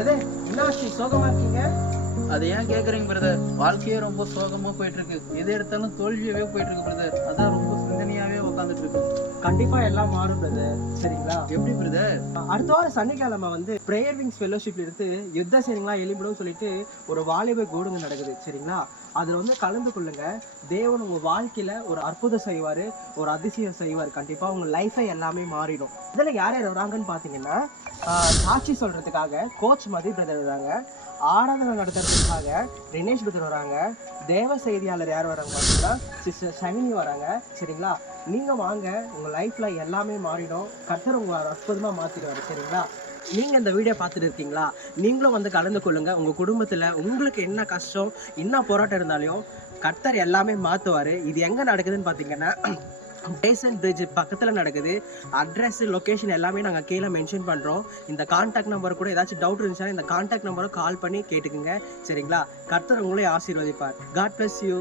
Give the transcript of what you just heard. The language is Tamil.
பிரதர், என்னாச்சு சோகமா இருக்கீங்க? அதை ஏன் கேக்குறீங்க பிரதர்? வாழ்க்கையே ரொம்ப சோகமா போயிட்டு இருக்கு. எது எடுத்தாலும் தோல்வியாவே போயிட்டு இருக்கு பிரதர். அதான் ரொம்ப சிந்தனையாவே உட்காந்துட்டு இருக்கு. கண்டிப்பா எல்லாம் மாறும் பிரதர், சரிங்களா? எப்படி பிரதர்? அடுத்த வாரம் சனிக்கிழமை வந்து பிரேயர் விங்ஸ் ஃபெல்லோஷிப் எடுத்து யுத்த சேனைங்களா எழுப்பிடும் சொல்லிட்டு ஒரு வாலிப கூடுங்க நடக்குது, சரிங்களா? அதுல வந்து கலந்து கொள்ளுங்க. தேவன் உங்க வாழ்க்கையில ஒரு அற்புதம் செய்வாரு, ஒரு அதிசயம் செய்வார். கண்டிப்பா உங்க லைஃபை எல்லாமே மாறிடும். இதுல யார் யார் வராங்கன்னு பாத்தீங்கன்னா, சாட்சி சொல்றதுக்காக கோச் மதி பிரதர் வராங்க, ஆராதனை நடத்துறதுக்காக தினேஷ் பிரதர் வராங்க, தேவ செய்தியாளர் யார் வராங்க பார்த்தீங்கன்னா சிஸ்டர் ஷைனி வராங்க, சரிங்களா? நீங்க வாங்க, உங்க லைஃப்ல எல்லாமே மாறிடும். கர்த்தர் உங்களை அற்புதமா மாத்திடுவாரு, சரிங்களா? நீங்க இந்த வீடியோ பார்த்துட்டு இருக்கீங்களா? நீங்களும் வந்து கலந்து கொள்ளுங்க. உங்க குடும்பத்துல உங்களுக்கு என்ன கஷ்டம், என்ன போராட்டம் இருந்தாலும் கர்த்தர் எல்லாமே மாத்துவாரு. இது எங்க நடக்குதுன்னு பாத்தீங்கன்னா பேசன் பிரிட்ஜ் பக்கத்தில் நடக்குது. அட்ரஸ், லொக்கேஷன் எல்லாமே நாங்கள் கீழே மென்ஷன் பண்ணுறோம். இந்த கான்டாக்ட் நம்பர் கூட ஏதாச்சும் டவுட் இருந்துச்சுன்னா இந்த கான்டாக்ட் நம்பரை கால் பண்ணி கேட்டுக்குங்க, சரிங்களா? கர்த்தர் உங்களே ஆசீர்வதிப்பார். God bless you.